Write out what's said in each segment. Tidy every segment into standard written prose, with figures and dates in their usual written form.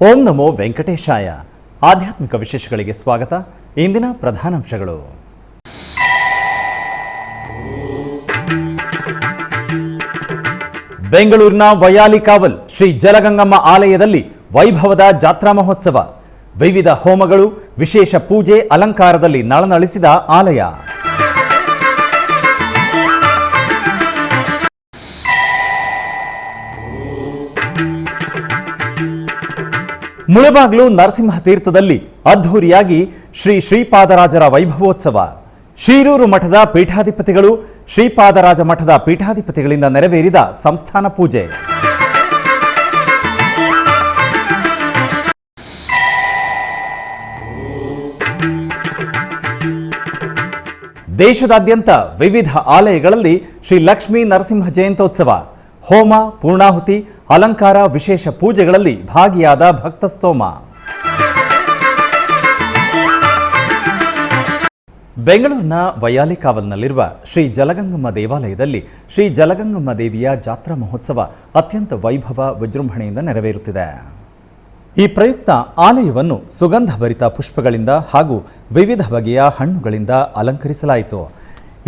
ಓಂ ನಮೋ ವೆಂಕಟೇಶಾಯ. ಆಧ್ಯಾತ್ಮಿಕ ವಿಶೇಷಗಳಿಗೆ ಸ್ವಾಗತ. ಇಂದಿನ ಪ್ರಧಾನಾಂಶಗಳು. ಬೆಂಗಳೂರಿನ ವೈಯಾಲಿಕಾವಲ್ ಶ್ರೀ ಜಲಗಂಗಮ್ಮ ಆಲಯದಲ್ಲಿ ವೈಭವದ ಜಾತ್ರಾ ಮಹೋತ್ಸವ. ವಿವಿಧ ಹೋಮಗಳು, ವಿಶೇಷ ಪೂಜೆ, ಅಲಂಕಾರದಲ್ಲಿ ನಳನಳಿಸಿದ ಆಲಯ. ಮುಳಬಾಗ್ಲು ನರಸಿಂಹ ತೀರ್ಥದಲ್ಲಿ ಅದ್ಧೂರಿಯಾಗಿ ಶ್ರೀ ಶ್ರೀಪಾದರಾಜರ ವೈಭವೋತ್ಸವ. ಶೀರೂರು ಮಠದ ಪೀಠಾಧಿಪತಿಗಳು, ಶ್ರೀಪಾದರಾಜ ಮಠದ ಪೀಠಾಧಿಪತಿಗಳಿಂದ ನೆರವೇರಿದ ಸಂಸ್ಥಾನ ಪೂಜೆ. ದೇಶದಾದ್ಯಂತ ವಿವಿಧ ಆಲಯಗಳಲ್ಲಿ ಶ್ರೀ ಲಕ್ಷ್ಮೀ ನರಸಿಂಹ ಜಯಂತ್ಯೋತ್ಸವ. ಹೋಮ, ಪೂರ್ಣಾಹುತಿ, ಅಲಂಕಾರ, ವಿಶೇಷ ಪೂಜೆಗಳಲ್ಲಿ ಭಾಗಿಯಾದ ಭಕ್ತಸ್ತೋಮ. ಬೆಂಗಳೂರಿನ ವೈಯಾಲಿಕಾವಲ್ನಲ್ಲಿರುವ ಶ್ರೀ ಜಲಗಂಗಮ್ಮ ದೇವಾಲಯದಲ್ಲಿ ಶ್ರೀ ಜಲಗಂಗಮ್ಮ ದೇವಿಯ ಜಾತ್ರಾ ಮಹೋತ್ಸವ ಅತ್ಯಂತ ವೈಭವ ವಿಜೃಂಭಣೆಯಿಂದ ನೆರವೇರುತ್ತಿದೆ. ಈ ಪ್ರಯುಕ್ತ ಆಲಯವನ್ನು ಸುಗಂಧಭರಿತ ಪುಷ್ಪಗಳಿಂದ ಹಾಗೂ ವಿವಿಧ ಬಗೆಯ ಹಣ್ಣುಗಳಿಂದ ಅಲಂಕರಿಸಲಾಯಿತು.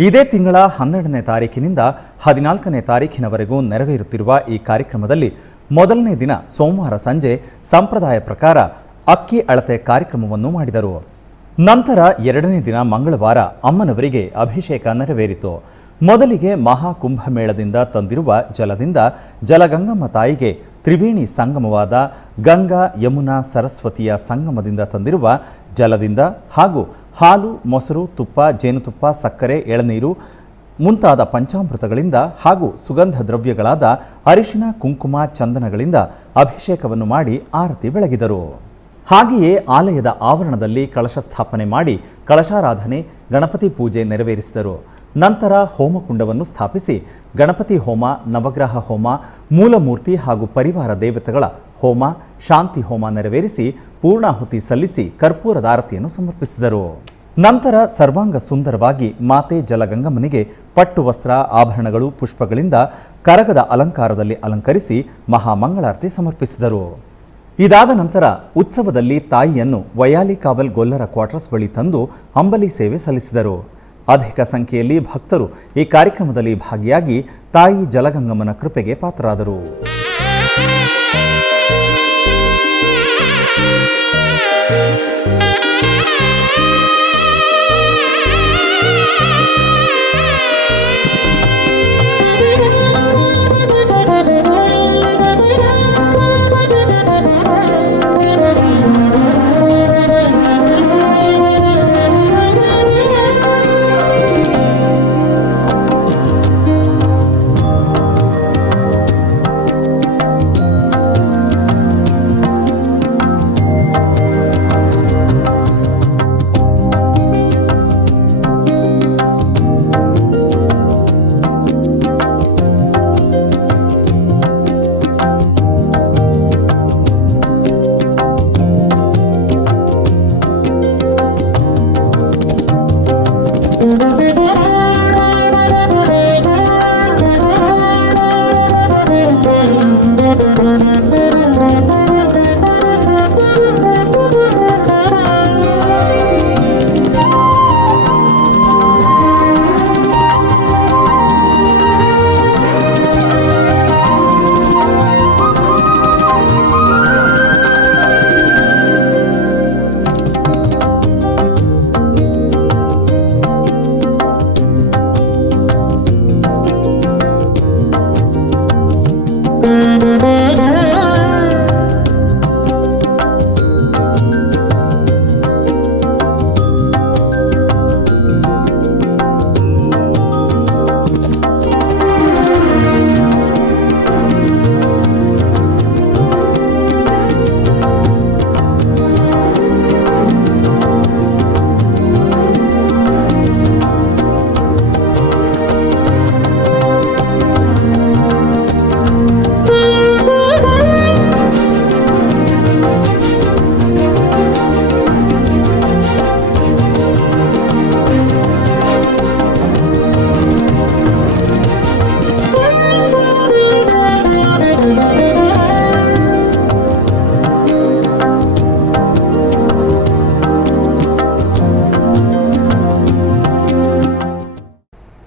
ಇದೇ ತಿಂಗಳ 12ನೇ ತಾರೀಕಿನಿಂದ 14ನೇ ತಾರೀಖಿನವರೆಗೂ ನೆರವೇರುತ್ತಿರುವ ಈ ಕಾರ್ಯಕ್ರಮದಲ್ಲಿ ಮೊದಲನೇ ದಿನ ಸೋಮವಾರ ಸಂಜೆ ಸಂಪ್ರದಾಯ ಪ್ರಕಾರ ಅಕ್ಕಿ ಅಳತೆ ಕಾರ್ಯಕ್ರಮವನ್ನು ಮಾಡಿದರು. ನಂತರ 2ನೇ ದಿನ ಮಂಗಳವಾರ ಅಮ್ಮನವರಿಗೆ ಅಭಿಷೇಕ ನೆರವೇರಿತು. ಮೊದಲಿಗೆ ಮಹಾಕುಂಭಮೇಳದಿಂದ ತಂದಿರುವ ಜಲದಿಂದ ಜಲಗಂಗಮ್ಮ ತಾಯಿಗೆ ತ್ರಿವೇಣಿ ಸಂಗಮವಾದ ಗಂಗಾ ಯಮುನಾ ಸರಸ್ವತಿಯ ಸಂಗಮದಿಂದ ತಂದಿರುವ ಜಲದಿಂದ ಹಾಗೂ ಹಾಲು, ಮೊಸರು, ತುಪ್ಪ, ಜೇನುತುಪ್ಪ, ಸಕ್ಕರೆ, ಎಳನೀರು ಮುಂತಾದ ಪಂಚಾಮೃತಗಳಿಂದ ಹಾಗೂ ಸುಗಂಧ ದ್ರವ್ಯಗಳಾದ ಅರಿಶಿನ, ಕುಂಕುಮ, ಚಂದನಗಳಿಂದ ಅಭಿಷೇಕವನ್ನು ಮಾಡಿ ಆರತಿ ಬೆಳಗಿದರು. ಹಾಗೆಯೇ ಆಲಯದ ಆವರಣದಲ್ಲಿ ಕಳಶ ಸ್ಥಾಪನೆ ಮಾಡಿ ಕಳಶಾರಾಧನೆ, ಗಣಪತಿ ಪೂಜೆ ನೆರವೇರಿಸಿದರು. ನಂತರ ಹೋಮಕುಂಡವನ್ನು ಸ್ಥಾಪಿಸಿ ಗಣಪತಿ ಹೋಮ, ನವಗ್ರಹ ಹೋಮ, ಮೂಲಮೂರ್ತಿ ಹಾಗೂ ಪರಿವಾರ ದೇವತೆಗಳ ಹೋಮ, ಶಾಂತಿ ಹೋಮ ನೆರವೇರಿಸಿ ಪೂರ್ಣಾಹುತಿ ಸಲ್ಲಿಸಿ ಕರ್ಪೂರದ ಆರತಿಯನ್ನು ಸಮರ್ಪಿಸಿದರು. ನಂತರ ಸರ್ವಾಂಗ ಸುಂದರವಾಗಿ ಮಾತೆ ಜಲಗಂಗಮ್ಮನಿಗೆ ಪಟ್ಟು ವಸ್ತ್ರ, ಆಭರಣಗಳು, ಪುಷ್ಪಗಳಿಂದ ಕರಗದ ಅಲಂಕಾರದಲ್ಲಿ ಅಲಂಕರಿಸಿ ಮಹಾಮಂಗಳಾರತಿ ಸಮರ್ಪಿಸಿದರು. ಇದಾದ ನಂತರ ಉತ್ಸವದಲ್ಲಿ ತಾಯಿಯನ್ನು ವೈಯಾಲಿಕಾವಲ್ ಗೊಲ್ಲರ ಕ್ವಾರ್ಟರ್ಸ್ ಬಳಿ ತಂದು ಅಂಬಲಿ ಸೇವೆ ಸಲ್ಲಿಸಿದರು. ಅಧಿಕ ಸಂಖ್ಯೆಯಲ್ಲಿ ಭಕ್ತರು ಈ ಕಾರ್ಯಕ್ರಮದಲ್ಲಿ ಭಾಗಿಯಾಗಿ ತಾಯಿ ಜಲಗಂಗಮ್ಮನ ಕೃಪೆಗೆ ಪಾತ್ರರಾದರು.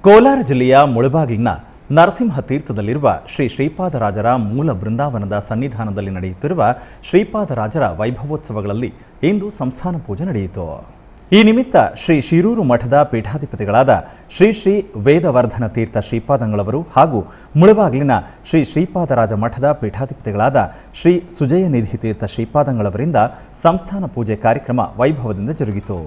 ಕೋಲಾರ ಜಿಲ್ಲೆಯ ಮುಳಬಾಗಿಲಿನ ನರಸಿಂಹ ತೀರ್ಥದಲ್ಲಿರುವ ಶ್ರೀ ಶ್ರೀಪಾದರಾಜರ ಮೂಲ ಬೃಂದಾವನದ ಸನ್ನಿಧಾನದಲ್ಲಿ ನಡೆಯುತ್ತಿರುವ ಶ್ರೀಪಾದರಾಜರ ವೈಭವೋತ್ಸವಗಳಲ್ಲಿ ಇಂದು ಸಂಸ್ಥಾನ ಪೂಜೆ ನಡೆಯಿತು. ಈ ನಿಮಿತ್ತ ಶ್ರೀ ಶಿರೂರು ಮಠದ ಪೀಠಾಧಿಪತಿಗಳಾದ ಶ್ರೀ ಶ್ರೀ ವೇದವರ್ಧನ ತೀರ್ಥ ಶ್ರೀಪಾದಂಗಳವರು ಹಾಗೂ ಮುಳಬಾಗಿಲಿನ ಶ್ರೀ ಶ್ರೀಪಾದರಾಜ ಮಠದ ಪೀಠಾಧಿಪತಿಗಳಾದ ಶ್ರೀ ಸುಜಯನಿಧಿ ತೀರ್ಥ ಶ್ರೀಪಾದಂಗಳವರಿಂದ ಸಂಸ್ಥಾನ ಪೂಜೆ ಕಾರ್ಯಕ್ರಮ ವೈಭವದಿಂದ ಜರುಗಿತು.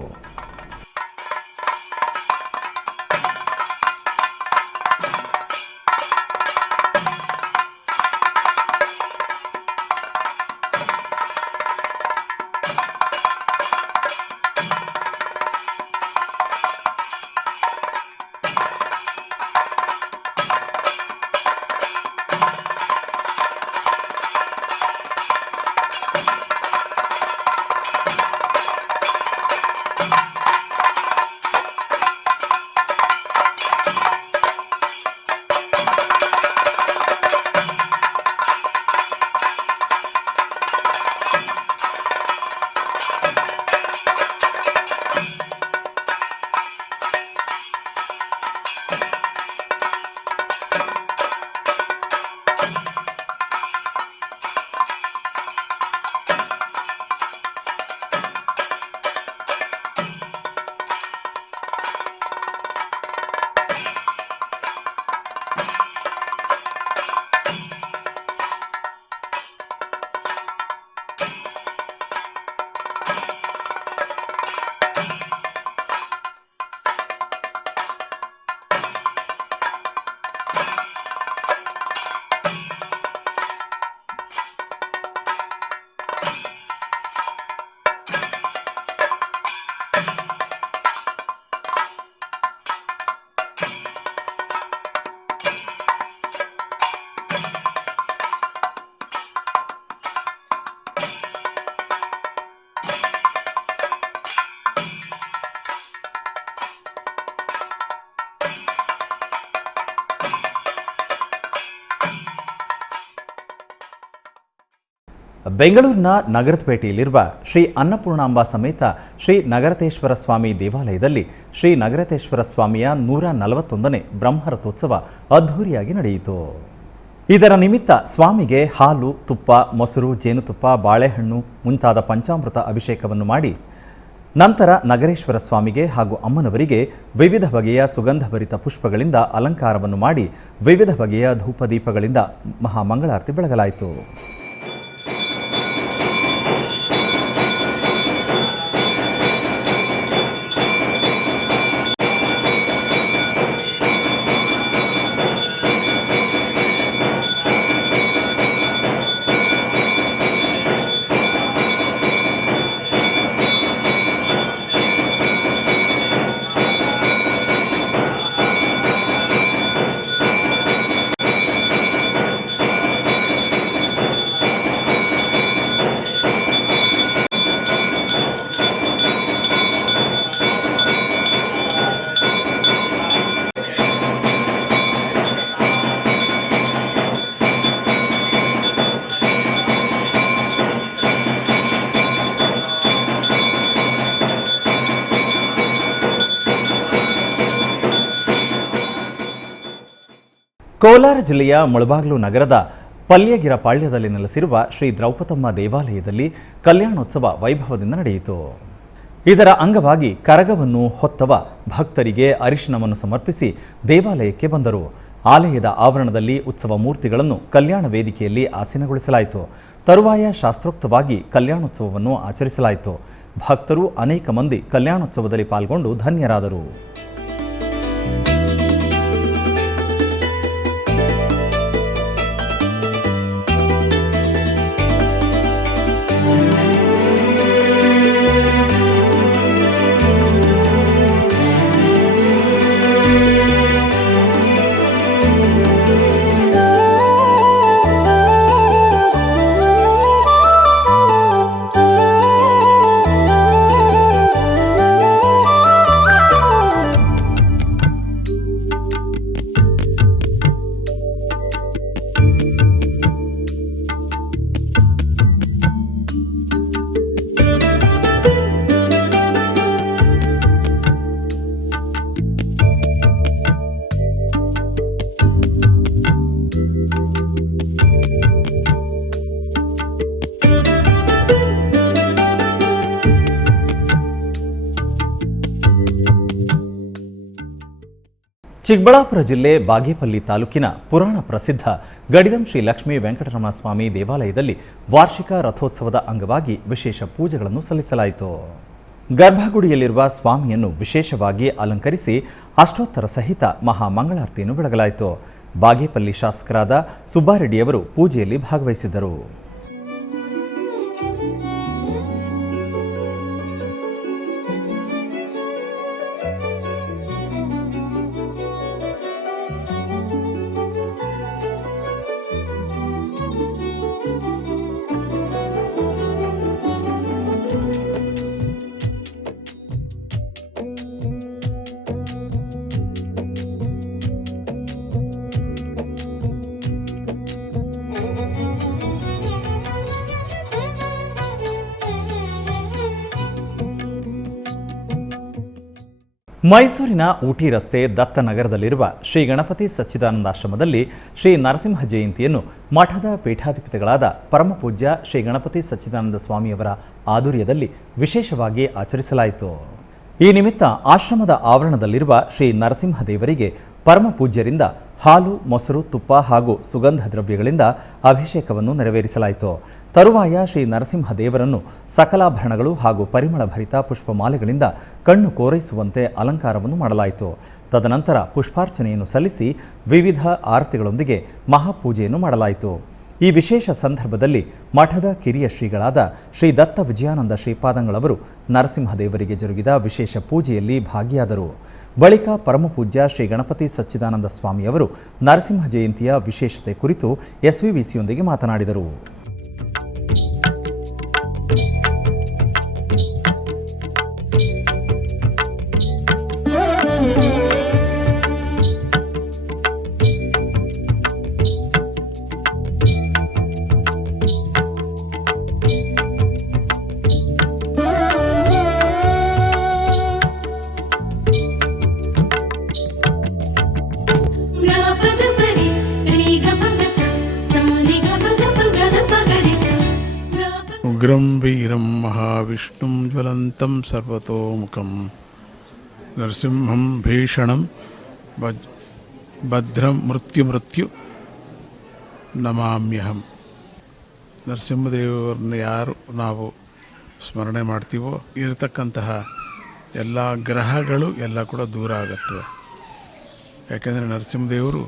ಬೆಂಗಳೂರಿನ ನಗರಪೇಟೆಯಲ್ಲಿರುವ ಶ್ರೀ ಅನ್ನಪೂರ್ಣಾಂಬ ಸಮೇತ ಶ್ರೀ ನಗರತೇಶ್ವರ ಸ್ವಾಮಿ ದೇವಾಲಯದಲ್ಲಿ ಶ್ರೀ ನಗರತೇಶ್ವರ ಸ್ವಾಮಿಯ 141ನೇ ಬ್ರಹ್ಮರಥೋತ್ಸವ ಅದ್ಧೂರಿಯಾಗಿ ನಡೆಯಿತು. ಇದರ ನಿಮಿತ್ತ ಸ್ವಾಮಿಗೆ ಹಾಲು, ತುಪ್ಪ, ಮೊಸರು, ಜೇನುತುಪ್ಪ, ಬಾಳೆಹಣ್ಣು ಮುಂತಾದ ಪಂಚಾಮೃತ ಅಭಿಷೇಕವನ್ನು ಮಾಡಿ ನಂತರ ನಗರೇಶ್ವರ ಸ್ವಾಮಿಗೆ ಹಾಗೂ ಅಮ್ಮನವರಿಗೆ ವಿವಿಧ ಬಗೆಯ ಸುಗಂಧಭರಿತ ಪುಷ್ಪಗಳಿಂದ ಅಲಂಕಾರವನ್ನು ಮಾಡಿ ವಿವಿಧ ಬಗೆಯ ಧೂಪದೀಪಗಳಿಂದ ಮಹಾಮಂಗಳಾರತಿ ಬೆಳಗಲಾಯಿತು. ಕೋಲಾರ ಜಿಲ್ಲೆಯ ಮುಳಬಾಗಿಲು ನಗರದ ಪಲ್ಯಗಿರಪಾಳ್ಯದಲ್ಲಿ ನೆಲೆಸಿರುವ ಶ್ರೀ ದ್ರೌಪದಮ್ಮ ದೇವಾಲಯದಲ್ಲಿ ಕಲ್ಯಾಣೋತ್ಸವ ವೈಭವದಿಂದ ನಡೆಯಿತು. ಇದರ ಅಂಗವಾಗಿ ಕರಗವನ್ನು ಹೊತ್ತವ ಭಕ್ತರಿಗೆ ಅರಿಶಿನವನ್ನು ಸಮರ್ಪಿಸಿ ದೇವಾಲಯಕ್ಕೆ ಬಂದರು. ಆಲಯದ ಆವರಣದಲ್ಲಿ ಉತ್ಸವ ಮೂರ್ತಿಗಳನ್ನು ಕಲ್ಯಾಣ ವೇದಿಕೆಯಲ್ಲಿ ಆಸೀನಗೊಳಿಸಲಾಯಿತು. ತರುವಾಯ ಶಾಸ್ತ್ರೋಕ್ತವಾಗಿ ಕಲ್ಯಾಣೋತ್ಸವವನ್ನು ಆಚರಿಸಲಾಯಿತು. ಭಕ್ತರು ಅನೇಕ ಮಂದಿ ಕಲ್ಯಾಣೋತ್ಸವದಲ್ಲಿ ಪಾಲ್ಗೊಂಡು ಧನ್ಯರಾದರು. ಚಿಕ್ಕಬಳ್ಳಾಪುರ ಜಿಲ್ಲೆ ಬಾಗೇಪಲ್ಲಿ ತಾಲೂಕಿನ ಪುರಾಣ ಪ್ರಸಿದ್ಧ ಗಡಿದಂ ಶ್ರೀ ಲಕ್ಷ್ಮೀ ವೆಂಕಟರಮಣ ಸ್ವಾಮಿ ದೇವಾಲಯದಲ್ಲಿ ವಾರ್ಷಿಕ ರಥೋತ್ಸವದ ಅಂಗವಾಗಿ ವಿಶೇಷ ಪೂಜೆಗಳನ್ನು ಸಲ್ಲಿಸಲಾಯಿತು. ಗರ್ಭಗುಡಿಯಲ್ಲಿರುವ ಸ್ವಾಮಿಯನ್ನು ವಿಶೇಷವಾಗಿ ಅಲಂಕರಿಸಿ ಅಷ್ಟೋತ್ತರ ಸಹಿತ ಮಹಾಮಂಗಳಾರತಿಯನ್ನು ಬೆಳಗಲಾಯಿತು. ಬಾಗೇಪಲ್ಲಿ ಶಾಸಕರಾದ ಸುಬ್ಬಾರೆಡ್ಡಿಯವರು ಪೂಜೆಯಲ್ಲಿ ಭಾಗವಹಿಸಿದ್ದರು. ಮೈಸೂರಿನ ಊಟಿ ರಸ್ತೆ ದತ್ತನಗರದಲ್ಲಿರುವ ಶ್ರೀ ಗಣಪತಿ ಸಚ್ಚಿದಾನಂದಾಶ್ರಮದಲ್ಲಿ ಶ್ರೀ ನರಸಿಂಹ ಜಯಂತಿಯನ್ನು ಮಠದ ಪೀಠಾಧಿಪತಿಗಳಾದ ಪರಮಪೂಜ್ಯ ಶ್ರೀ ಗಣಪತಿ ಸಚ್ಚಿದಾನಂದ ಸ್ವಾಮಿಯವರ ಆಧ್ವರ್ಯದಲ್ಲಿ ವಿಶೇಷವಾಗಿ ಆಚರಿಸಲಾಯಿತು. ಈ ನಿಮಿತ್ತ ಆಶ್ರಮದ ಆವರಣದಲ್ಲಿರುವ ಶ್ರೀ ನರಸಿಂಹ ದೇವರಿಗೆ ಪರಮಪೂಜ್ಯರಿಂದ ಹಾಲು, ಮೊಸರು, ತುಪ್ಪ ಹಾಗೂ ಸುಗಂಧ ದ್ರವ್ಯಗಳಿಂದ ಅಭಿಷೇಕವನ್ನು ನೆರವೇರಿಸಲಾಯಿತು. ತರುವಾಯ ಶ್ರೀ ನರಸಿಂಹ ದೇವರನ್ನು ಸಕಲಾಭರಣಗಳು ಹಾಗೂ ಪರಿಮಳ ಭರಿತ ಪುಷ್ಪಮಾಲೆಗಳಿಂದ ಕಣ್ಣು ಕೋರೈಸುವಂತೆ ಅಲಂಕಾರವನ್ನು ಮಾಡಲಾಯಿತು. ತದನಂತರ ಪುಷ್ಪಾರ್ಚನೆಯನ್ನು ಸಲ್ಲಿಸಿ ವಿವಿಧ ಆರತಿಗಳೊಂದಿಗೆ ಮಹಾಪೂಜೆಯನ್ನು ಮಾಡಲಾಯಿತು. ಈ ವಿಶೇಷ ಸಂದರ್ಭದಲ್ಲಿ ಮಠದ ಕಿರಿಯ ಶ್ರೀಗಳಾದ ಶ್ರೀ ದತ್ತ ವಿಜಯಾನಂದ ಶ್ರೀಪಾದಂಗಳವರು ನರಸಿಂಹದೇವರಿಗೆ ಜರುಗಿದ ವಿಶೇಷ ಪೂಜೆಯಲ್ಲಿ ಭಾಗಿಯಾದರು. ಬಳಿಕ ಪರಮಪೂಜ್ಯ ಶ್ರೀ ಗಣಪತಿ ಸಚ್ಚಿದಾನಂದ ಸ್ವಾಮಿಯವರು ನರಸಿಂಹ ಜಯಂತಿಯ ವಿಶೇಷತೆ ಕುರಿತು ಎಸ್ವಿಬಿಸಿಯೊಂದಿಗೆ ಮಾತನಾಡಿದರು. ಉಗ್ರಂ ವೀರಂ ಮಹಾವಿಷ್ಣುಂ ಜ್ವಲಂತಂ ಸರ್ವತೋಮುಖಂ ನರಸಿಂಹಂ ಭೀಷಣಂ ಭದ್ರಂ ಮೃತ್ಯು ನಮಾಮ್ಯಹಂ. ನರಸಿಂಹದೇವರನ್ನ ಯಾರು ನಾವು ಸ್ಮರಣೆ ಮಾಡ್ತೀವೋ ಇರತಕ್ಕಂತಹ ಎಲ್ಲ ಗ್ರಹಗಳು ಎಲ್ಲ ಕೂಡ ದೂರ ಆಗುತ್ತವೆ. ಯಾಕೆಂದರೆ ನರಸಿಂಹದೇವರು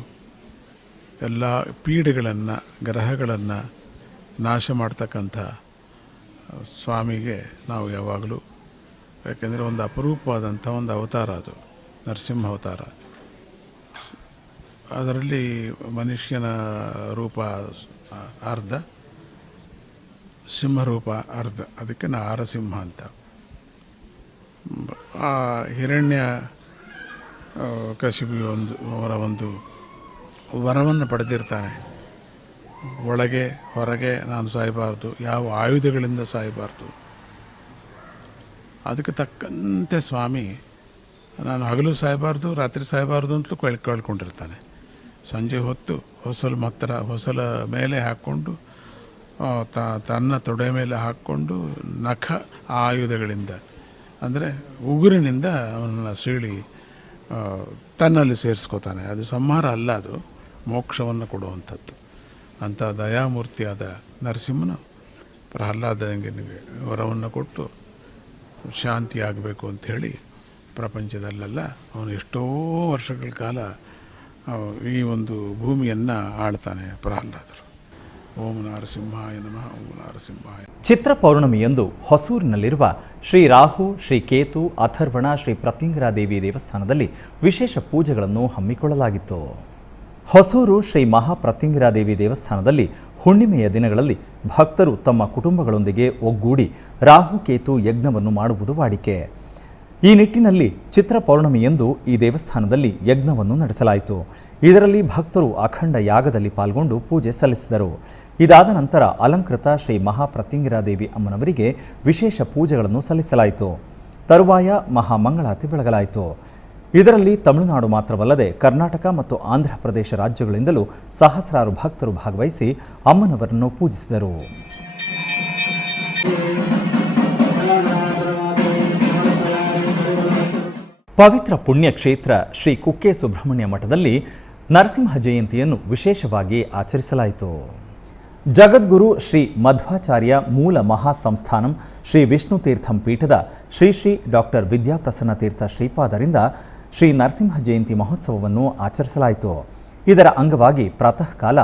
ಎಲ್ಲ ಪೀಡೆಗಳನ್ನು, ಗ್ರಹಗಳನ್ನು ನಾಶ ಮಾಡ್ತಕ್ಕಂಥ ಸ್ವಾಮಿಗೆ ನಾವು ಯಾವಾಗಲೂ, ಯಾಕೆಂದರೆ ಒಂದು ಅಪರೂಪವಾದಂಥ ಒಂದು ಅವತಾರ ಅದು ನರಸಿಂಹ ಅವತಾರ. ಅದರಲ್ಲಿ ಮನುಷ್ಯನ ರೂಪ ಅರ್ಧ, ಸಿಂಹರೂಪ ಅರ್ಧ, ಅದಕ್ಕೆ ನಾರಸಿಂಹ ಅಂತ. ಆ ಹಿರಣ್ಯ ಕಶಿಪು ಅವರ ಒಂದು ವರವನ್ನು ಪಡೆದಿರ್ತಾನೆ. ಒಳಗೆ ಹೊರಗೆ ನಾನು ಸಾಯಬಾರ್ದು, ಯಾವ ಆಯುಧಗಳಿಂದ ಸಾಯಬಾರ್ದು. ಅದಕ್ಕೆ ತಕ್ಕಂತೆ ಸ್ವಾಮಿ ನಾನು ಹಗಲು ಸಾಯಬಾರ್ದು, ರಾತ್ರಿ ಸಾಯಬಾರ್ದು ಅಂತಲೂ ಕೇಳ್ಕೊಂಡಿರ್ತಾನೆ. ಸಂಜೆ ಹೊತ್ತು ಹೊಸಲ ಮೇಲೆ ಹಾಕ್ಕೊಂಡು ತನ್ನ ತೊಡೆ ಮೇಲೆ ಹಾಕ್ಕೊಂಡು ನಖ ಆಯುಧಗಳಿಂದ, ಅಂದರೆ ಉಗುರಿನಿಂದ ಅವನನ್ನು ಸೀಳಿ ತನ್ನಲ್ಲಿ ಸೇರಿಸ್ಕೋತಾನೆ. ಅದು ಸಂಹಾರ ಅಲ್ಲ, ಅದು ಮೋಕ್ಷವನ್ನು ಕೊಡುವಂಥದ್ದು. ಅಂಥ ದಯಾಮೂರ್ತಿಯಾದ ನರಸಿಂಹನು ಪ್ರಹ್ಲಾದನಿಗೆ ವರವನ್ನು ಕೊಟ್ಟು ಶಾಂತಿಯಾಗಬೇಕು ಅಂಥೇಳಿ ಪ್ರಪಂಚದಲ್ಲೆಲ್ಲ ಅವನು ಎಷ್ಟೋ ವರ್ಷಗಳ ಕಾಲ ಈ ಒಂದು ಭೂಮಿಯನ್ನು ಆಳ್ತಾನೆ ಪ್ರಹ್ಲಾದರು. ಓಂ ನರಸಿಂಹಾಯ ನಮಃ. ಓಂ ನರಸಿಂಹಾಯ. ಚಿತ್ರ ಪೌರ್ಣಮಿಯಂದು ಹೊಸೂರಿನಲ್ಲಿರುವ ಶ್ರೀ ರಾಹು, ಶ್ರೀ ಕೇತು, ಅಥರ್ವಣ, ಶ್ರೀ ಪ್ರತ್ಯಂಗಿರಾದೇವಿ ದೇವಸ್ಥಾನದಲ್ಲಿ ವಿಶೇಷ ಪೂಜೆಗಳನ್ನು ಹಮ್ಮಿಕೊಳ್ಳಲಾಗಿತ್ತು. ಹೊಸೂರು ಶ್ರೀ ಮಹಾಪ್ರತ್ಯಂಗಿರಾದೇವಿ ದೇವಸ್ಥಾನದಲ್ಲಿ ಹುಣ್ಣಿಮೆಯ ದಿನಗಳಲ್ಲಿ ಭಕ್ತರು ತಮ್ಮ ಕುಟುಂಬಗಳೊಂದಿಗೆ ಒಗ್ಗೂಡಿ ರಾಹುಕೇತು ಯಜ್ಞವನ್ನು ಮಾಡುವುದು ವಾಡಿಕೆ. ಈ ನಿಟ್ಟಿನಲ್ಲಿ ಚಿತ್ರ ಪೌರ್ಣಮಿಯಂದು ಈ ದೇವಸ್ಥಾನದಲ್ಲಿ ಯಜ್ಞವನ್ನು ನಡೆಸಲಾಯಿತು. ಇದರಲ್ಲಿ ಭಕ್ತರು ಅಖಂಡ ಯಾಗದಲ್ಲಿ ಪಾಲ್ಗೊಂಡು ಪೂಜೆ ಸಲ್ಲಿಸಿದರು. ಇದಾದ ನಂತರ ಅಲಂಕೃತ ಶ್ರೀ ಮಹಾಪ್ರತ್ಯಂಗಿರಾದೇವಿ ಅಮ್ಮನವರಿಗೆ ವಿಶೇಷ ಪೂಜೆಗಳನ್ನು ಸಲ್ಲಿಸಲಾಯಿತು. ತರುವಾಯ ಮಹಾಮಂಗಳಾರತಿ ಬೆಳಗಲಾಯಿತು. ಇದರಲ್ಲಿ ತಮಿಳುನಾಡು ಮಾತ್ರವಲ್ಲದೆ ಕರ್ನಾಟಕ ಮತ್ತು ಆಂಧ್ರ ಪ್ರದೇಶ ರಾಜ್ಯಗಳಿಂದಲೂ ಸಹಸ್ರಾರು ಭಕ್ತರು ಭಾಗವಹಿಸಿ ಅಮ್ಮನವರನ್ನು ಪೂಜಿಸಿದರು. ಪವಿತ್ರ ಪುಣ್ಯಕ್ಷೇತ್ರ ಶ್ರೀ ಕುಕ್ಕೆ ಸುಬ್ರಹ್ಮಣ್ಯ ಮಠದಲ್ಲಿ ನರಸಿಂಹ ಜಯಂತಿಯನ್ನು ವಿಶೇಷವಾಗಿ ಆಚರಿಸಲಾಯಿತು. ಜಗದ್ಗುರು ಶ್ರೀ ಮಧ್ವಾಚಾರ್ಯ ಮೂಲ ಮಹಾಸಂಸ್ಥಾನಂ ಶ್ರೀ ವಿಷ್ಣು ತೀರ್ಥಂ ಪೀಠದ ಶ್ರೀ ಶ್ರೀ ಡಾಕ್ಟರ್ ವಿದ್ಯಾಪ್ರಸನ್ನ ತೀರ್ಥ ಶ್ರೀಪಾದರಿಂದ ಶ್ರೀ ನರಸಿಂಹ ಜಯಂತಿ ಮಹೋತ್ಸವವನ್ನು ಆಚರಿಸಲಾಯಿತು. ಇದರ ಅಂಗವಾಗಿ ಪ್ರಾತಃ ಕಾಲ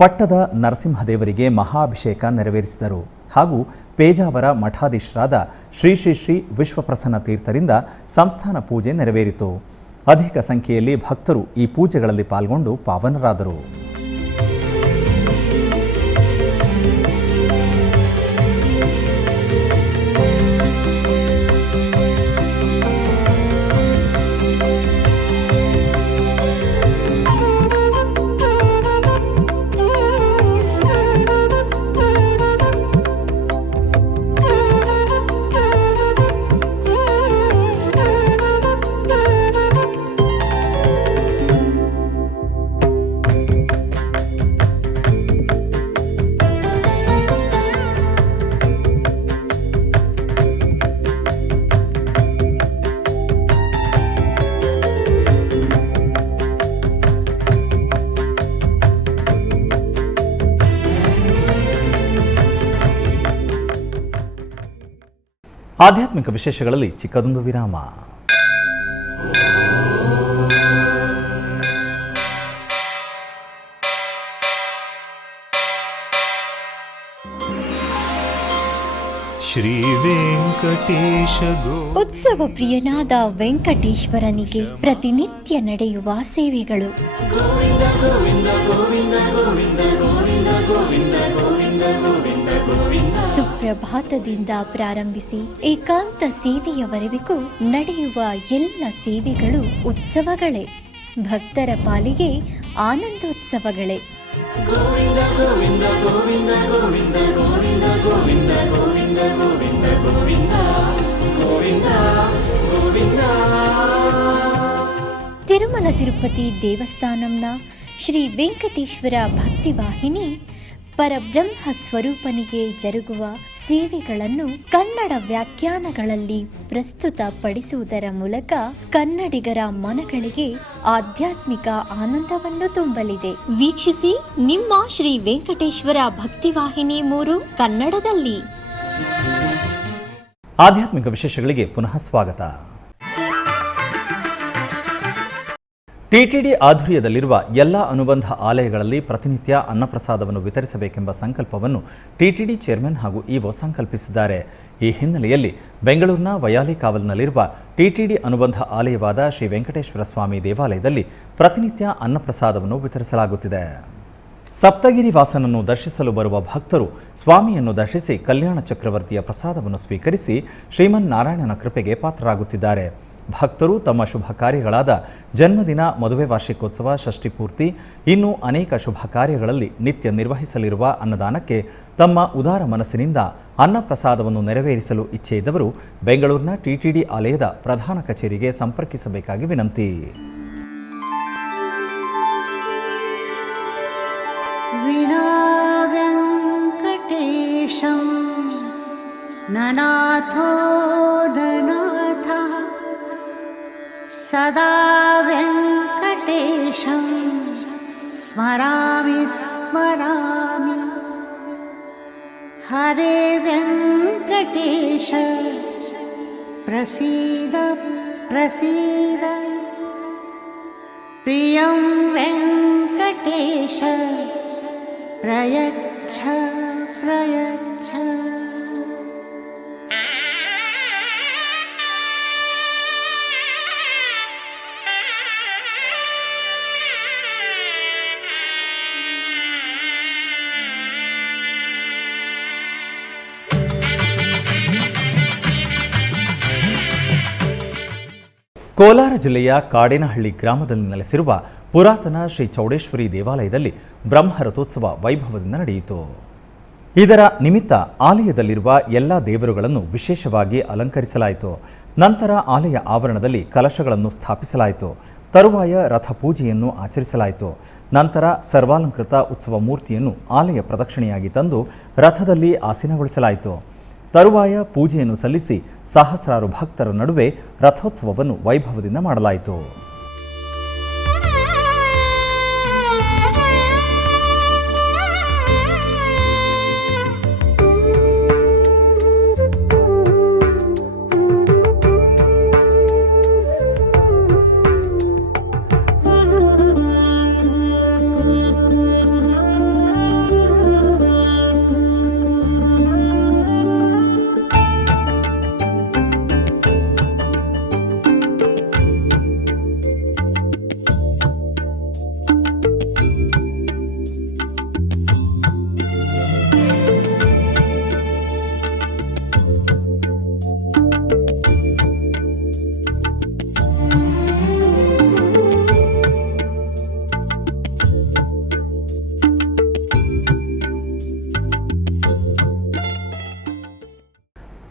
ಪಟ್ಟದ ನರಸಿಂಹದೇವರಿಗೆ ಮಹಾಭಿಷೇಕ ನೆರವೇರಿಸಿದರು ಹಾಗೂ ಪೇಜಾವರ ಮಠಾಧೀಶರಾದ ಶ್ರೀ ಶ್ರೀ ಶ್ರೀ ವಿಶ್ವಪ್ರಸನ್ನ ತೀರ್ಥರಿಂದ ಸಂಸ್ಥಾನ ಪೂಜೆ ನೆರವೇರಿತು. ಅಧಿಕ ಸಂಖ್ಯೆಯಲ್ಲಿ ಭಕ್ತರು ಈ ಪೂಜೆಗಳಲ್ಲಿ ಪಾಲ್ಗೊಂಡು ಪಾವನರಾದರು. ಆಧ್ಯಾತ್ಮಿಕ ವಿಶೇಷಗಳಲ್ಲಿ ಚಿಕ್ಕದೊಂದು ವಿರಾಮ. ಶ್ರೀ ವೆಂಕಟೇಶ ಉತ್ಸವ ಪ್ರಿಯನಾದ ವೆಂಕಟೇಶ್ವರನಿಗೆ ಪ್ರತಿನಿತ್ಯ ನಡೆಯುವ ಸೇವೆಗಳು. ಸುಪ್ರಭಾತದಿಂದ ಪ್ರಾರಂಭಿಸಿ ಏಕಾಂತ ಸೇವೆಯವರೆಗೂ ನಡೆಯುವ ಎಲ್ಲ ಸೇವೆಗಳು ಉತ್ಸವಗಳೇ. ಭಕ್ತರ ಪಾಲಿಗೆ ಆನಂದೋತ್ಸವಗಳೇ. ತಿರುಮಲ ತಿರುಪತಿ ದೇವಸ್ಥಾನಂನ ಶ್ರೀ ವೆಂಕಟೇಶ್ವರ ಭಕ್ತಿವಾಹಿನಿ ಪರಬ್ರಹ್ಮ ಸ್ವರೂಪನಿಗೆ ಜರುಗುವ ಸೇವೆಗಳನ್ನು ಕನ್ನಡ ವ್ಯಾಖ್ಯಾನಗಳಲ್ಲಿ ಪ್ರಸ್ತುತಪಡಿಸುವುದರ ಮೂಲಕ ಕನ್ನಡಿಗರ ಮನಗಳಿಗೆ ಆಧ್ಯಾತ್ಮಿಕ ಆನಂದವನ್ನು ತುಂಬಲಿದೆ. ವೀಕ್ಷಿಸಿ ನಿಮ್ಮ ಶ್ರೀ ವೆಂಕಟೇಶ್ವರ ಭಕ್ತಿವಾಹಿನಿ 3 ಕನ್ನಡದಲ್ಲಿ. ಆಧ್ಯಾತ್ಮಿಕ ವಿಶೇಷಗಳಿಗೆ ಪುನಃ ಸ್ವಾಗತ. ಟಿಟಿಡಿ ಆಧ್ವರ್ಯದಲ್ಲಿರುವ ಎಲ್ಲ ಅನುಬಂಧ ಆಲಯಗಳಲ್ಲಿ ಪ್ರತಿನಿತ್ಯ ಅನ್ನಪ್ರಸಾದವನ್ನು ವಿತರಿಸಬೇಕೆಂಬ ಸಂಕಲ್ಪವನ್ನು ಟಿಟಿಡಿ ಚೇರ್ಮನ್ ಹಾಗೂ ಇಒ ಸಂಕಲ್ಪಿಸಿದ್ದಾರೆ. ಈ ಹಿನ್ನೆಲೆಯಲ್ಲಿ ಬೆಂಗಳೂರಿನ ವಯಾಲಿ ಕಾವಲ್ನಲ್ಲಿರುವ ಟಿಟಿಡಿ ಅನುಬಂಧ ಆಲಯವಾದ ಶ್ರೀ ವೆಂಕಟೇಶ್ವರ ಸ್ವಾಮಿ ದೇವಾಲಯದಲ್ಲಿ ಪ್ರತಿನಿತ್ಯ ಅನ್ನಪ್ರಸಾದವನ್ನು ವಿತರಿಸಲಾಗುತ್ತಿದೆ. ಸಪ್ತಗಿರಿ ವಾಸನನ್ನು ದರ್ಶಿಸಲು ಬರುವ ಭಕ್ತರು ಸ್ವಾಮಿಯನ್ನು ದರ್ಶಿಸಿ ಕಲ್ಯಾಣ ಚಕ್ರವರ್ತಿಯ ಪ್ರಸಾದವನ್ನು ಸ್ವೀಕರಿಸಿ ಶ್ರೀಮನ್ನಾರಾಯಣನ ಕೃಪೆಗೆ ಪಾತ್ರರಾಗುತ್ತಿದ್ದಾರೆ. ಭಕ್ತರು ತಮ್ಮ ಶುಭ ಕಾರ್ಯಗಳಾದ ಜನ್ಮದಿನ, ಮದುವೆ ವಾರ್ಷಿಕೋತ್ಸವ, ಷಷ್ಠಿಪೂರ್ತಿ, ಇನ್ನೂ ಅನೇಕ ಶುಭ ಕಾರ್ಯಗಳಲ್ಲಿ ನಿತ್ಯ ನಿರ್ವಹಿಸಲಿರುವ ಅನ್ನದಾನಕ್ಕೆ ತಮ್ಮ ಉದಾರ ಮನಸ್ಸಿನಿಂದ ಅನ್ನಪ್ರಸಾದವನ್ನು ನೆರವೇರಿಸಲು ಇಚ್ಛೆ ಇದ್ದವರು ಬೆಂಗಳೂರಿನ ಟಿಟಿಡಿ ಆಲಯದ ಪ್ರಧಾನ ಕಚೇರಿಗೆ ಸಂಪರ್ಕಿಸಬೇಕಾಗಿ ವಿನಂತಿ. ವೆಂಕಟೇಶಂ ನನಾಥೋ ನನಾಥಃ ಸದಾ ವೆಂಕಟೇಶಂ ಸ್ಮರಾಮಿ ಸ್ಮರಾಮಿ. ಹರೇ ವೆಂಕಟೇಶ ಪ್ರಸೀದ ಪ್ರಸೀದ. ಪ್ರಿಯಂ ವೆಂಕಟೇಶ ಪ್ರಯಚ್ಛ ಪ್ರಯಚ್ಛ. ಕೋಲಾರ ಜಿಲ್ಲೆಯ ಕಾಡೇನಹಳ್ಳಿ ಗ್ರಾಮದಲ್ಲಿ ನೆಲೆಸಿರುವ ಪುರಾತನ ಶ್ರೀ ಚೌಡೇಶ್ವರಿ ದೇವಾಲಯದಲ್ಲಿ ಬ್ರಹ್ಮರಥೋತ್ಸವ ವೈಭವದಿಂದ ನಡೆಯಿತು. ಇದರ ನಿಮಿತ್ತ ಆಲಯದಲ್ಲಿರುವ ಎಲ್ಲ ದೇವರುಗಳನ್ನು ವಿಶೇಷವಾಗಿ ಅಲಂಕರಿಸಲಾಯಿತು. ನಂತರ ಆಲಯ ಆವರಣದಲ್ಲಿ ಕಲಶಗಳನ್ನು ಸ್ಥಾಪಿಸಲಾಯಿತು. ತರುವಾಯ ರಥ ಪೂಜೆಯನ್ನು ಆಚರಿಸಲಾಯಿತು. ನಂತರ ಸರ್ವಾಲಂಕೃತ ಉತ್ಸವ ಮೂರ್ತಿಯನ್ನು ಆಲಯ ಪ್ರದಕ್ಷಿಣೆಯಾಗಿ ತಂದು ರಥದಲ್ಲಿ ಆಸೀನಗೊಳಿಸಲಾಯಿತು. ತರುವಾಯ ಪೂಜೆಯನ್ನು ಸಲ್ಲಿಸಿ ಸಹಸ್ರಾರು ಭಕ್ತರ ನಡುವೆ ರಥೋತ್ಸವವನ್ನು ವೈಭವದಿಂದ ಮಾಡಲಾಯಿತು.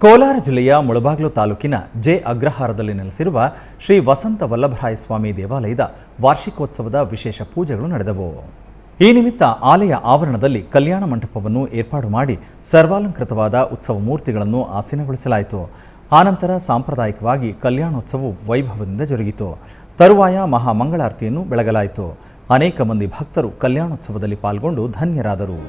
ಕೋಲಾರ ಜಿಲ್ಲೆಯ ಮುಳಬಾಗಿಲು ತಾಲೂಕಿನ ಜೆ ಅಗ್ರಹಾರದಲ್ಲಿ ನೆಲೆಸಿರುವ ಶ್ರೀ ವಸಂತ ವಲ್ಲಭರಾಯ ಸ್ವಾಮಿ ದೇವಾಲಯದ ವಾರ್ಷಿಕೋತ್ಸವದ ವಿಶೇಷ ಪೂಜೆಗಳು ನಡೆದವು. ಈ ನಿಮಿತ್ತ ಆಲಯ ಆವರಣದಲ್ಲಿ ಕಲ್ಯಾಣ ಮಂಟಪವನ್ನು ಏರ್ಪಾಡು ಮಾಡಿ ಸರ್ವಾಲಂಕೃತವಾದ ಉತ್ಸವ ಮೂರ್ತಿಗಳನ್ನು ಆಸೀನಗೊಳಿಸಲಾಯಿತು. ಆನಂತರ ಸಾಂಪ್ರದಾಯಿಕವಾಗಿ ಕಲ್ಯಾಣೋತ್ಸವವು ವೈಭವದಿಂದ ಜರುಗಿತು. ತರುವಾಯ ಮಹಾಮಂಗಳಾರತಿಯನ್ನು ಬೆಳಗಲಾಯಿತು. ಅನೇಕ ಮಂದಿ ಭಕ್ತರು ಕಲ್ಯಾಣೋತ್ಸವದಲ್ಲಿ ಪಾಲ್ಗೊಂಡು ಧನ್ಯರಾದರು.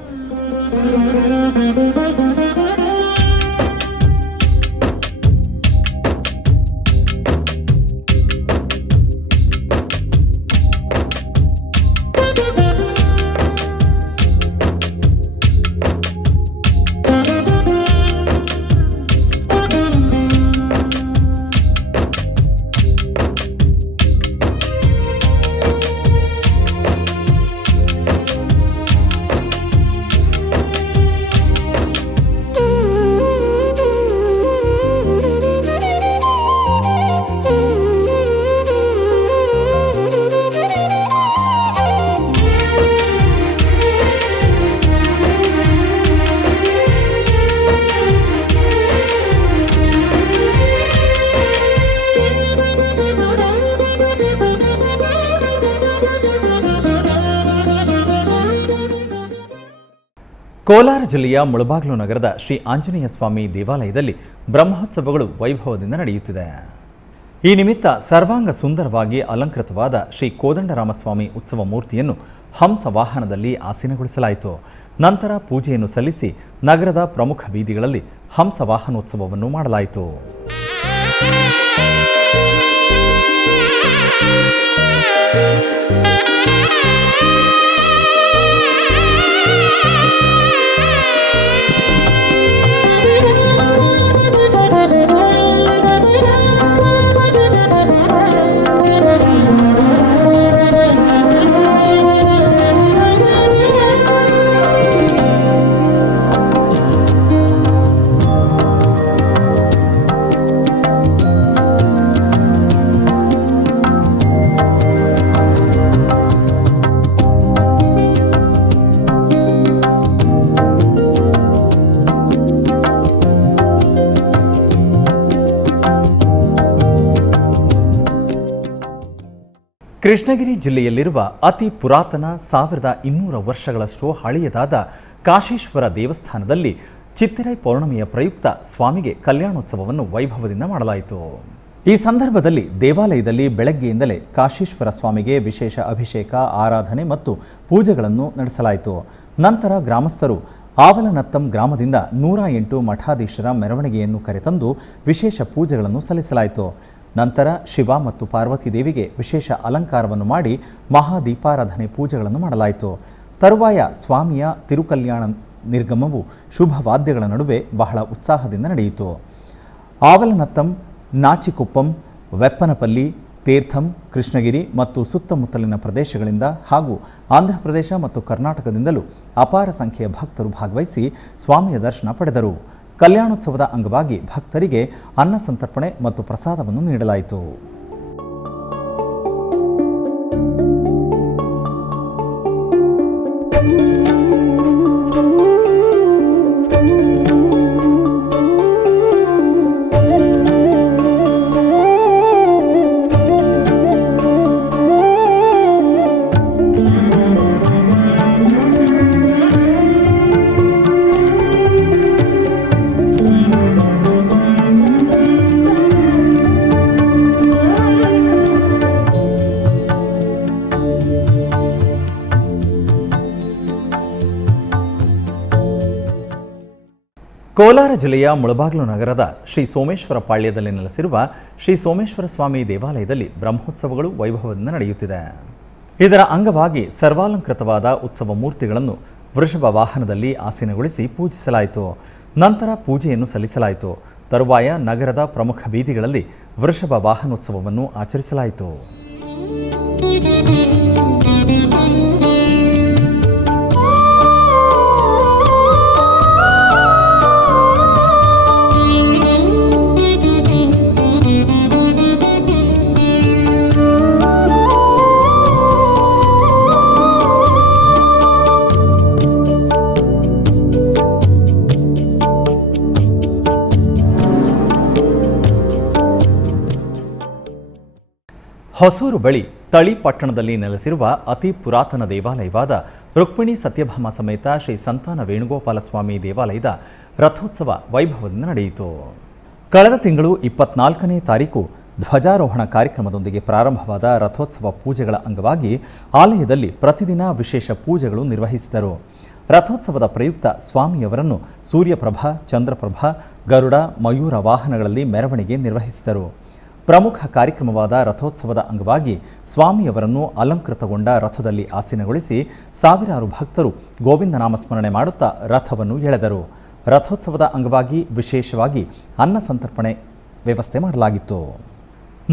ಕೋಲಾರ ಜಿಲ್ಲೆಯ ಮುಳಬಾಗಿಲು ನಗರದ ಶ್ರೀ ಆಂಜನೇಯ ಸ್ವಾಮಿ ದೇವಾಲಯದಲ್ಲಿ ಬ್ರಹ್ಮೋತ್ಸವಗಳು ವೈಭವದಿಂದ ನಡೆಯುತ್ತಿದೆ. ಈ ನಿಮಿತ್ತ ಸರ್ವಾಂಗ ಸುಂದರವಾಗಿ ಅಲಂಕೃತವಾದ ಶ್ರೀ ಕೋದಂಡರಾಮಸ್ವಾಮಿ ಉತ್ಸವ ಮೂರ್ತಿಯನ್ನು ಹಂಸ ವಾಹನದಲ್ಲಿ ಆಸೀನಗೊಳಿಸಲಾಯಿತು. ನಂತರ ಪೂಜೆಯನ್ನು ಸಲ್ಲಿಸಿ ನಗರದ ಪ್ರಮುಖ ಬೀದಿಗಳಲ್ಲಿ ಹಂಸ ವಾಹನೋತ್ಸವವನ್ನು ಮಾಡಲಾಯಿತು. ಕೃಷ್ಣಗಿರಿ ಜಿಲ್ಲೆಯಲ್ಲಿರುವ ಅತಿ ಪುರಾತನ 1200 ವರ್ಷಗಳಷ್ಟು ಹಳೆಯದಾದ ಕಾಶೀಶ್ವರ ದೇವಸ್ಥಾನದಲ್ಲಿ ಚಿತ್ತಿರೈ ಪೌರ್ಣಮಿಯ ಪ್ರಯುಕ್ತ ಸ್ವಾಮಿಗೆ ಕಲ್ಯಾಣೋತ್ಸವವನ್ನು ವೈಭವದಿಂದ ಮಾಡಲಾಯಿತು. ಈ ಸಂದರ್ಭದಲ್ಲಿ ದೇವಾಲಯದಲ್ಲಿ ಬೆಳಗ್ಗೆಯಿಂದಲೇ ಕಾಶೀಶ್ವರ ಸ್ವಾಮಿಗೆ ವಿಶೇಷ ಅಭಿಷೇಕ, ಆರಾಧನೆ ಮತ್ತು ಪೂಜೆಗಳನ್ನು ನಡೆಸಲಾಯಿತು. ನಂತರ ಗ್ರಾಮಸ್ಥರು ಆವಲನತ್ತಂ ಗ್ರಾಮದಿಂದ 108 ಮಠಾಧೀಶರ ಮೆರವಣಿಗೆಯನ್ನು ಕರೆತಂದು ವಿಶೇಷ ಪೂಜೆಗಳನ್ನು ಸಲ್ಲಿಸಲಾಯಿತು. ನಂತರ ಶಿವ ಮತ್ತು ಪಾರ್ವತಿ ದೇವಿಗೆ ವಿಶೇಷ ಅಲಂಕಾರವನ್ನು ಮಾಡಿ ಮಹಾದೀಪಾರಾಧನೆ ಪೂಜೆಗಳನ್ನು ಮಾಡಲಾಯಿತು. ತರುವಾಯ ಸ್ವಾಮಿಯ ತಿರುಕಲ್ಯಾಣ ನಿರ್ಗಮವು ಶುಭ ವಾದ್ಯಗಳ ನಡುವೆ ಬಹಳ ಉತ್ಸಾಹದಿಂದ ನಡೆಯಿತು. ಆವಲನತ್ತಂ, ನಾಚಿಕುಪ್ಪಂ, ವೆಪ್ಪನಪಲ್ಲಿ, ತೀರ್ಥಂ, ಕೃಷ್ಣಗಿರಿ ಮತ್ತು ಸುತ್ತಮುತ್ತಲಿನ ಪ್ರದೇಶಗಳಿಂದ ಹಾಗೂ ಆಂಧ್ರಪ್ರದೇಶ ಮತ್ತು ಕರ್ನಾಟಕದಿಂದಲೂ ಅಪಾರ ಸಂಖ್ಯೆಯ ಭಕ್ತರು ಭಾಗವಹಿಸಿ ಸ್ವಾಮಿಯ ದರ್ಶನ ಪಡೆದರು. ಕಲ್ಯಾಣೋತ್ಸವದ ಅಂಗವಾಗಿ ಭಕ್ತರಿಗೆ ಅನ್ನ ಸಂತರ್ಪಣೆ ಮತ್ತು ಪ್ರಸಾದವನ್ನು ನೀಡಲಾಯಿತು. ಕೋಲಾರ ಜಿಲ್ಲೆಯ ಮುಳಬಾಗಿಲು ನಗರದ ಶ್ರೀ ಸೋಮೇಶ್ವರ ಪಾಳ್ಯದಲ್ಲಿ ನೆಲೆಸಿರುವ ಶ್ರೀ ಸೋಮೇಶ್ವರ ಸ್ವಾಮಿ ದೇವಾಲಯದಲ್ಲಿ ಬ್ರಹ್ಮೋತ್ಸವಗಳು ವೈಭವದಿಂದ ನಡೆಯುತ್ತಿದೆ. ಇದರ ಅಂಗವಾಗಿ ಸರ್ವಾಲಂಕೃತವಾದ ಉತ್ಸವ ಮೂರ್ತಿಗಳನ್ನು ವೃಷಭ ವಾಹನದಲ್ಲಿ ಆಸೀನಗೊಳಿಸಿ ಪೂಜಿಸಲಾಯಿತು. ನಂತರ ಪೂಜೆಯನ್ನು ಸಲ್ಲಿಸಲಾಯಿತು. ತರುವಾಯ ನಗರದ ಪ್ರಮುಖ ಬೀದಿಗಳಲ್ಲಿ ವೃಷಭ ವಾಹನೋತ್ಸವವನ್ನು ಆಚರಿಸಲಾಯಿತು. ಹೊಸೂರು ಬಳಿ ತಳಿ ಪಟ್ಟಣದಲ್ಲಿ ನೆಲೆಸಿರುವ ಅತಿ ಪುರಾತನ ದೇವಾಲಯವಾದ ರುಕ್ಮಿಣಿ ಸತ್ಯಭಾಮ ಸಮೇತ ಶ್ರೀ ಸಂತಾನ ವೇಣುಗೋಪಾಲ ಸ್ವಾಮಿ ದೇವಾಲಯದ ರಥೋತ್ಸವ ವೈಭವದಿಂದ ನಡೆಯಿತು. ಕಳೆದ ತಿಂಗಳು 24ನೇ ತಾರೀಕು ಧ್ವಜಾರೋಹಣ ಕಾರ್ಯಕ್ರಮದೊಂದಿಗೆ ಪ್ರಾರಂಭವಾದ ರಥೋತ್ಸವ ಪೂಜೆಗಳ ಅಂಗವಾಗಿ ಆಲಯದಲ್ಲಿ ಪ್ರತಿದಿನ ವಿಶೇಷ ಪೂಜೆಗಳು ನಿರ್ವಹಿಸಿದರು. ರಥೋತ್ಸವದ ಪ್ರಯುಕ್ತ ಸ್ವಾಮಿಯವರನ್ನು ಸೂರ್ಯಪ್ರಭ, ಚಂದ್ರಪ್ರಭ, ಗರುಡ, ಮಯೂರ ವಾಹನಗಳಲ್ಲಿ ಮೆರವಣಿಗೆ ನಿರ್ವಹಿಸಿದರು. ಪ್ರಮುಖ ಕಾರ್ಯಕ್ರಮವಾದ ರಥೋತ್ಸವದ ಅಂಗವಾಗಿ ಸ್ವಾಮಿಯವರನ್ನು ಅಲಂಕೃತಗೊಂಡ ರಥದಲ್ಲಿ ಆಸೀನಗೊಳಿಸಿ ಸಾವಿರಾರು ಭಕ್ತರು ಗೋವಿಂದ ನಾಮಸ್ಮರಣೆ ಮಾಡುತ್ತಾ ರಥವನ್ನು ಎಳೆದರು. ರಥೋತ್ಸವದ ಅಂಗವಾಗಿ ವಿಶೇಷವಾಗಿ ಅನ್ನ ಸಂತರ್ಪಣೆ ವ್ಯವಸ್ಥೆ ಮಾಡಲಾಗಿತ್ತು.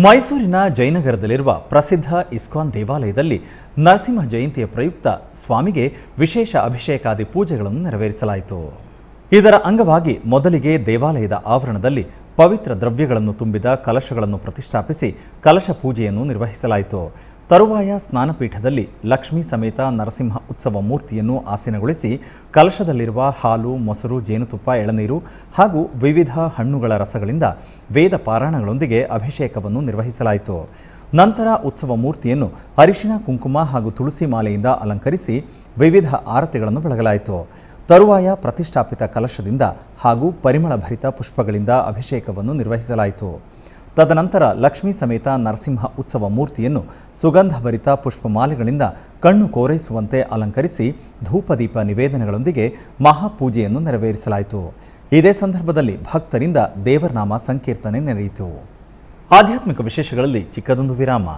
ಮೈಸೂರಿನ ಜಯನಗರದಲ್ಲಿರುವ ಪ್ರಸಿದ್ಧ ಇಸ್ಕಾನ್ ದೇವಾಲಯದಲ್ಲಿ ನರಸಿಂಹ ಜಯಂತಿಯ ಪ್ರಯುಕ್ತ ಸ್ವಾಮಿಗೆ ವಿಶೇಷ ಅಭಿಷೇಕಾದಿ ಪೂಜೆಗಳನ್ನು ನೆರವೇರಿಸಲಾಯಿತು. ಇದರ ಅಂಗವಾಗಿ ಮೊದಲಿಗೆ ದೇವಾಲಯದ ಆವರಣದಲ್ಲಿ ಪವಿತ್ರ ದ್ರವ್ಯಗಳನ್ನು ತುಂಬಿದ ಕಲಶಗಳನ್ನು ಪ್ರತಿಷ್ಠಾಪಿಸಿ ಕಲಶ ಪೂಜೆಯನ್ನು ನಿರ್ವಹಿಸಲಾಯಿತು. ತರುವಾಯ ಸ್ನಾನಪೀಠದಲ್ಲಿ ಲಕ್ಷ್ಮೀ ಸಮೇತ ನರಸಿಂಹ ಉತ್ಸವ ಮೂರ್ತಿಯನ್ನು ಆಸೀನಗೊಳಿಸಿ ಕಲಶದಲ್ಲಿರುವ ಹಾಲು, ಮೊಸರು, ಜೇನುತುಪ್ಪ, ಎಳನೀರು ಹಾಗೂ ವಿವಿಧ ಹಣ್ಣುಗಳ ರಸಗಳಿಂದ ವೇದ ಪಾರಾಯಣಗಳೊಂದಿಗೆ ಅಭಿಷೇಕವನ್ನು ನಿರ್ವಹಿಸಲಾಯಿತು. ನಂತರ ಉತ್ಸವ ಮೂರ್ತಿಯನ್ನು ಅರಿಶಿಣ, ಕುಂಕುಮ ಹಾಗೂ ತುಳಸಿ ಮಾಲೆಯಿಂದ ಅಲಂಕರಿಸಿ ವಿವಿಧ ಆರತಿಗಳನ್ನು ಬೆಳಗಲಾಯಿತು. ತರುವಾಯ ಪ್ರತಿಷ್ಠಾಪಿತ ಕಲಶದಿಂದ ಹಾಗೂ ಪರಿಮಳ ಭರಿತ ಪುಷ್ಪಗಳಿಂದ ಅಭಿಷೇಕವನ್ನು ನಿರ್ವಹಿಸಲಾಯಿತು. ತದನಂತರ ಲಕ್ಷ್ಮೀ ಸಮೇತ ನರಸಿಂಹ ಉತ್ಸವ ಮೂರ್ತಿಯನ್ನು ಸುಗಂಧಭರಿತ ಪುಷ್ಪಮಾಲೆಗಳಿಂದ ಕಣ್ಣು ಕೋರೈಸುವಂತೆ ಅಲಂಕರಿಸಿ ಧೂಪದೀಪ ನಿವೇದನೆಗಳೊಂದಿಗೆ ಮಹಾಪೂಜೆಯನ್ನು ನೆರವೇರಿಸಲಾಯಿತು. ಇದೇ ಸಂದರ್ಭದಲ್ಲಿ ಭಕ್ತರಿಂದ ದೇವರನಾಮ ಸಂಕೀರ್ತನೆ ನಡೆಯಿತು. ಆಧ್ಯಾತ್ಮಿಕ ವಿಶೇಷಗಳಲ್ಲಿ ಚಿಕ್ಕದೊಂದು ವಿರಾಮ.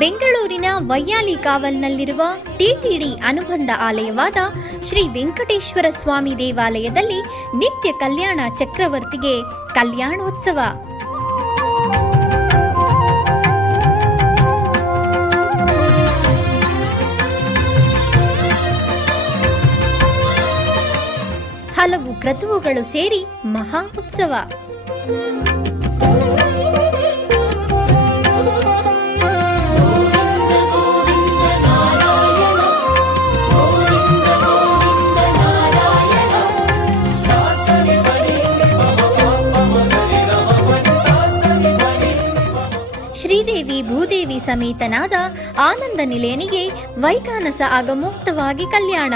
ಬೆಂಗಳೂರಿನ ವೈಯಾಲಿ ಕಾವಲ್ನಲ್ಲಿರುವ ಟಿಟಿಡಿ ಅನುಬಂಧ ಆಲಯವಾದ ಶ್ರೀ ವೆಂಕಟೇಶ್ವರ ಸ್ವಾಮಿ ದೇವಾಲಯದಲ್ಲಿ ನಿತ್ಯ ಕಲ್ಯಾಣ ಚಕ್ರವರ್ತಿಗೆ ಕಲ್ಯಾಣೋತ್ಸವ. ಹಲವು ಕ್ರತುವುಗಳು ಸೇರಿ ಮಹಾ ಉತ್ಸವ. ಶ್ರೀದೇವಿ ಭೂದೇವಿ ಸಮೇತನಾದ ಆನಂದ ನಿಲಯನಿಗೆ ವೈಖಾನಸ ಆಗಮೋಕ್ತವಾಗಿ ಕಲ್ಯಾಣ.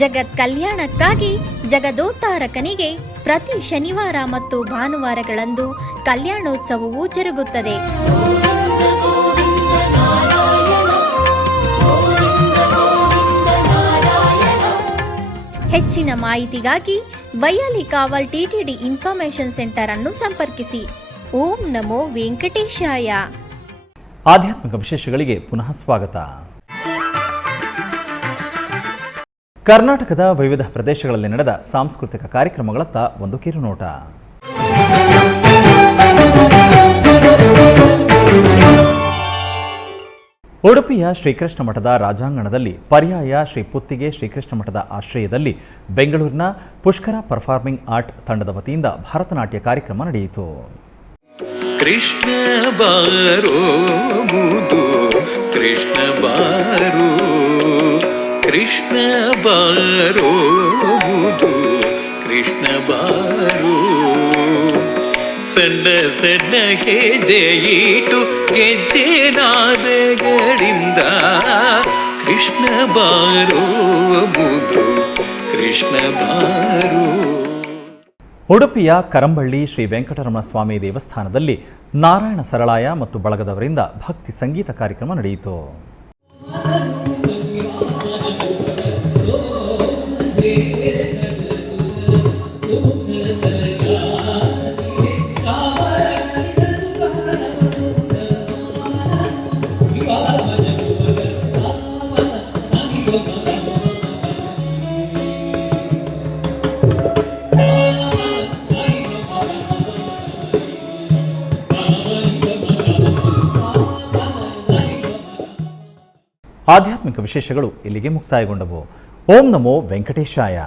ಜಗತ್ ಕಲ್ಯಾಣಕ್ಕಾಗಿ ಜಗದೋತ್ತಾರಕನಿಗೆ ಪ್ರತಿ ಶನಿವಾರ ಮತ್ತು ಭಾನುವಾರಗಳಂದು ಕಲ್ಯಾಣೋತ್ಸವವು ಜರುಗುತ್ತದೆ. ಹೆಚ್ಚಿನ ಮಾಹಿತಿಗಾಗಿ ವೈಯಾಲಿ ಕಾವಲ್ ಟಿಟಿಡಿ ಇನ್ಫಾರ್ಮೇಶನ್ ಸೆಂಟರ್ ಅನ್ನು ಸಂಪರ್ಕಿಸಿ. ಓಂ ನಮೋ ವೆಂಕಟೇಶಾಯ. ಆಧ್ಯಾತ್ಮಿಕ ವಿಶೇಷಗಳಿಗೆ ಪುನಃ ಸ್ವಾಗತ. ಕರ್ನಾಟಕದ ವಿವಿಧ ಪ್ರದೇಶಗಳಲ್ಲಿ ನಡೆದ ಸಾಂಸ್ಕೃತಿಕ ಕಾರ್ಯಕ್ರಮಗಳತ್ತ ಒಂದು ಕಿರುನೋಟ. ಉಡುಪಿಯ ಶ್ರೀಕೃಷ್ಣ ಮಠದ ರಾಜಾಂಗಣದಲ್ಲಿ ಪರ್ಯಾಯ ಶ್ರೀ ಪುತ್ತಿಗೆ ಶ್ರೀಕೃಷ್ಣ ಮಠದ ಆಶ್ರಯದಲ್ಲಿ ಬೆಂಗಳೂರಿನ ಪುಷ್ಕರ ಪರ್ಫಾರ್ಮಿಂಗ್ ಆರ್ಟ್ ತಂಡದ ವತಿಯಿಂದ ಭರತನಾಟ್ಯ ಕಾರ್ಯಕ್ರಮ ನಡೆಯಿತು. ಕೃಷ್ಣ ಬಾರೋ ಮುದು ಕೃಷ್ಣ ಬಾರೋ, ಕೃಷ್ಣ ಬಾರೋ ಮುದು ಕೃಷ್ಣ ಬಾರೋ, ಸಣ್ಣ ಸಣ್ಣ ಹೆಜ್ಜೆಯಿಟ್ಟು ಗೆಜ್ಜೆ ನಾದಗಳಿಂದ ಕೃಷ್ಣ ಬಾರೋ ಮುದು ಕೃಷ್ಣ ಬಾರೋ. ಉಡುಪಿಯ ಕರಂಬಳ್ಳಿ ಶ್ರೀ ವೆಂಕಟರಮಣ ಸ್ವಾಮಿ ದೇವಸ್ಥಾನದಲ್ಲಿ ನಾರಾಯಣ ಸರಳಾಯ ಮತ್ತು ಬಳಗದವರಿಂದ ಭಕ್ತಿ ಸಂಗೀತ ಕಾರ್ಯಕ್ರಮ ನಡೆಯಿತು. ಆಧ್ಯಾತ್ಮಿಕ ವಿಶೇಷಗಳು ಇಲ್ಲಿಗೆ ಮುಕ್ತಾಯಗೊಂಡವು. ಓಂ ನಮೋ ವೆಂಕಟೇಶಾಯ.